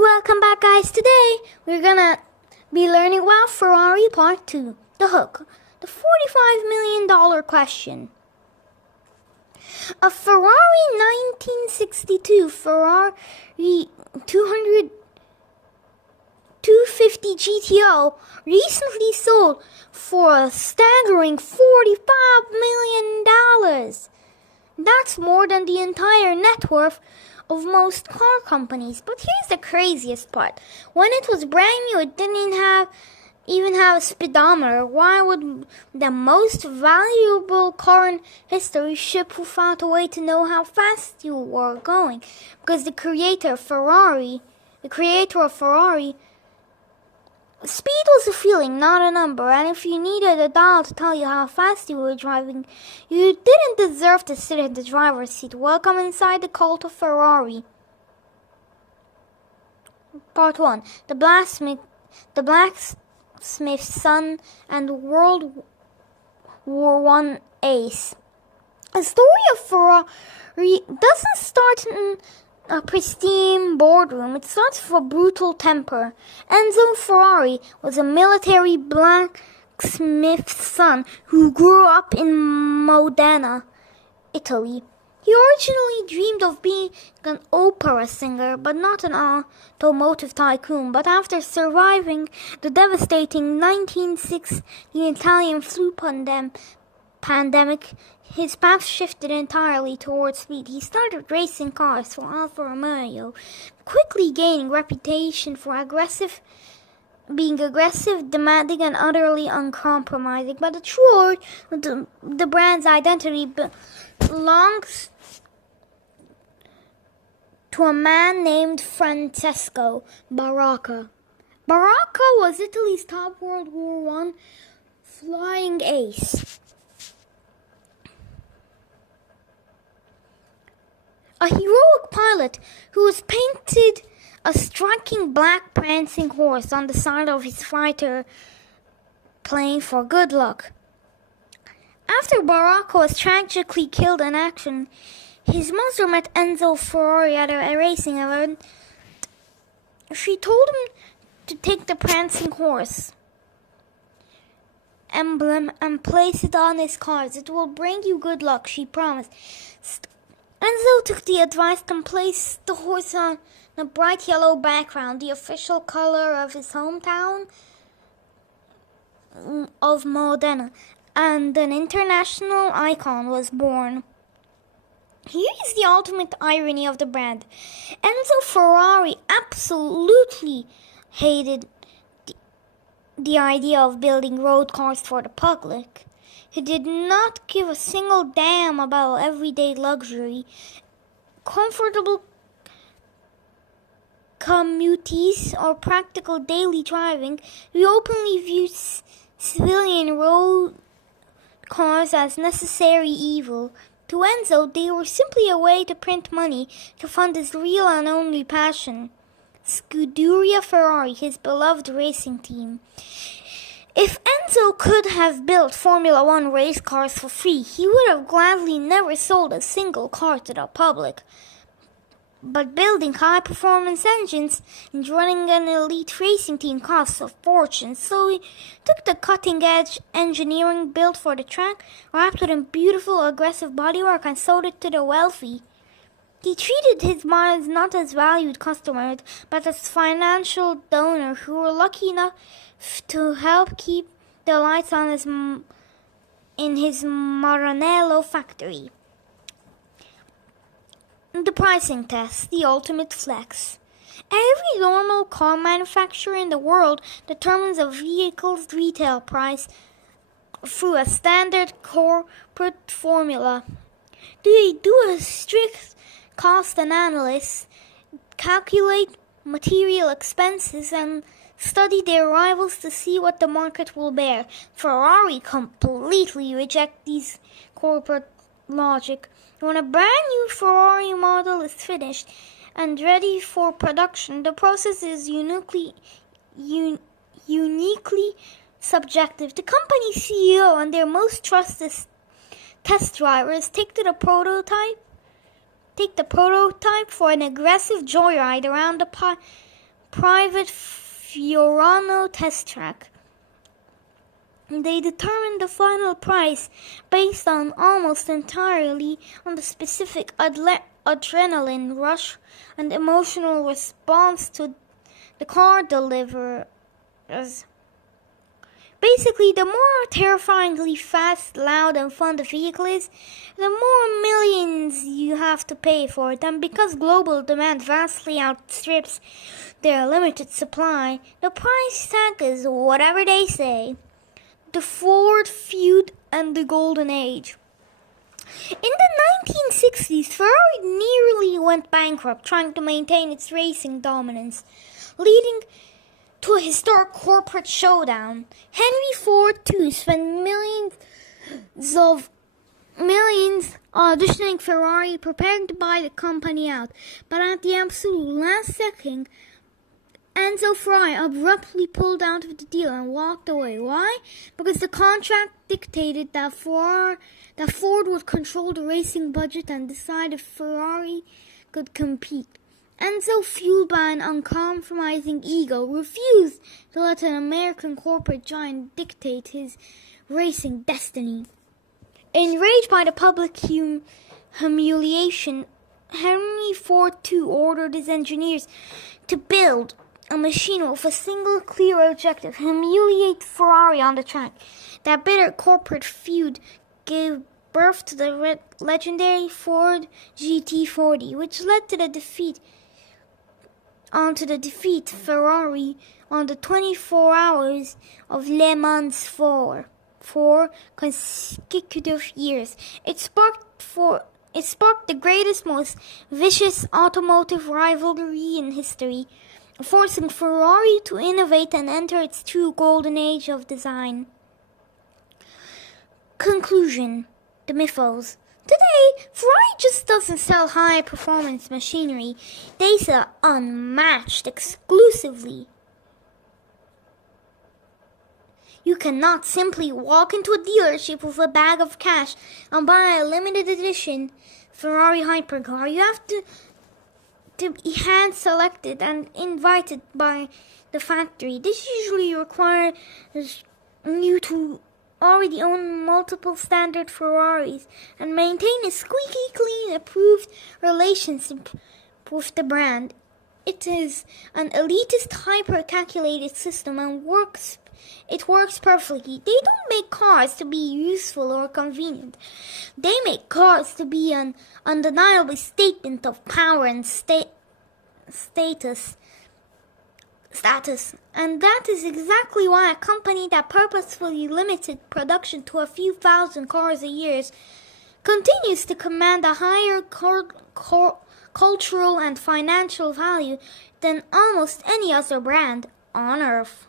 Welcome back, guys. Today we're gonna be learning about Ferrari Part 2, The Hook, the $45 million question. A Ferrari 1962 Ferrari 250 GTO recently sold for a staggering $45 million. That's more than the entire net worth of most car companies. But here's the craziest part. When it was brand new, it didn't even have a speedometer. Why would the most valuable car in history ship without a way to know how fast you were going? Because the creator of Ferrari, speed was a feeling, not a number, and if you needed a dial to tell you how fast you were driving, you didn't deserve to sit in the driver's seat. Welcome inside the cult of Ferrari. Part 1. The Blacksmith's Son and World War I Ace. The story of Ferrari doesn't start in a pristine boardroom. It starts with a brutal temper. Enzo Ferrari was a military blacksmith's son who grew up in Modena, Italy. He originally dreamed of being an opera singer, but not an automotive tycoon. But after surviving the devastating 1960 Italian flu pandemic, his path shifted entirely towards speed. He started racing cars for Alfa Romeo, quickly gaining reputation for being aggressive, demanding, and utterly uncompromising. But the true the brand's identity belongs to a man named Francesco Baracca. Baracca was Italy's top World War I flying ace. A heroic pilot who was painted a striking black prancing horse on the side of his fighter plane for good luck. After Baracca was tragically killed in action, his mother met Enzo Ferrari at a racing event. She told him to take the prancing horse emblem and place it on his cars. It will bring you good luck, she promised. Enzo took the advice and placed the horse on a bright yellow background, the official color of his hometown of Modena, and an international icon was born. Here is the ultimate irony of the brand. Enzo Ferrari absolutely hated the idea of building road cars for the public. He did not give a single damn about everyday luxury, comfortable commutes, or practical daily driving. He openly viewed civilian road cars as necessary evil. To Enzo, they were simply a way to print money to fund his real and only passion, Scuderia Ferrari, his beloved racing team. If Enzo could have built Formula One race cars for free, he would have gladly never sold a single car to the public. But building high-performance engines and running an elite racing team costs a fortune, so he took the cutting-edge engineering built for the track, wrapped it in beautiful, aggressive bodywork, and sold it to the wealthy. He treated his models not as valued customers, but as financial donors who were lucky enough to help keep the lights on in his Maranello factory. The pricing test, the ultimate flex. Every normal car manufacturer in the world determines a vehicle's retail price through a standard corporate formula. They do a strict cost analysis, calculate material expenses, and study their rivals to see what the market will bear. Ferrari completely rejects these corporate logic. When a brand new Ferrari model is finished and ready for production, the process is uniquely subjective. The company CEO and their most trusted test drivers take the prototype for an aggressive joyride around the private Fiorano test track. They determined the final price based on almost entirely on the specific adrenaline rush and emotional response to the car deliverers. Basically, the more terrifyingly fast, loud, and fun the vehicle is, the more millions you have to pay for it. And because global demand vastly outstrips their limited supply, the price tag is whatever they say. The Ford feud and the Golden Age. In the 1960s, Ferrari nearly went bankrupt trying to maintain its racing dominance, leading to a historic corporate showdown. Henry Ford too spent millions auditioning Ferrari, preparing to buy the company out. But at the absolute last second, Enzo Ferrari abruptly pulled out of the deal and walked away. Why? Because the contract dictated that Ford would control the racing budget and decide if Ferrari could compete. Enzo, fueled by an uncompromising ego, refused to let an American corporate giant dictate his racing destiny. Enraged by the public humiliation, Henry Ford II ordered his engineers to build a machine with a single clear objective: humiliate Ferrari on the track. That bitter corporate feud gave birth to the legendary Ford GT40, which led to the defeat Ferrari on the 24 hours of Le Mans for 4 consecutive years. It sparked the greatest, most vicious automotive rivalry in history, forcing Ferrari to innovate and enter its true golden age of design. Conclusion: the mythos. Today, Ferrari just doesn't sell high-performance machinery. They sell unmatched exclusively. You cannot simply walk into a dealership with a bag of cash and buy a limited edition Ferrari hypercar. You have to be hand-selected and invited by the factory. This usually requires you to already own multiple standard Ferraris and maintain a squeaky clean approved relationship with the brand. It is an elitist hyper-calculated system and it works perfectly. They don't make cars to be useful or convenient. They make cars to be an undeniable statement of power and status. And that is exactly why a company that purposefully limited production to a few thousand cars a year continues to command a higher cultural and financial value than almost any other brand on earth.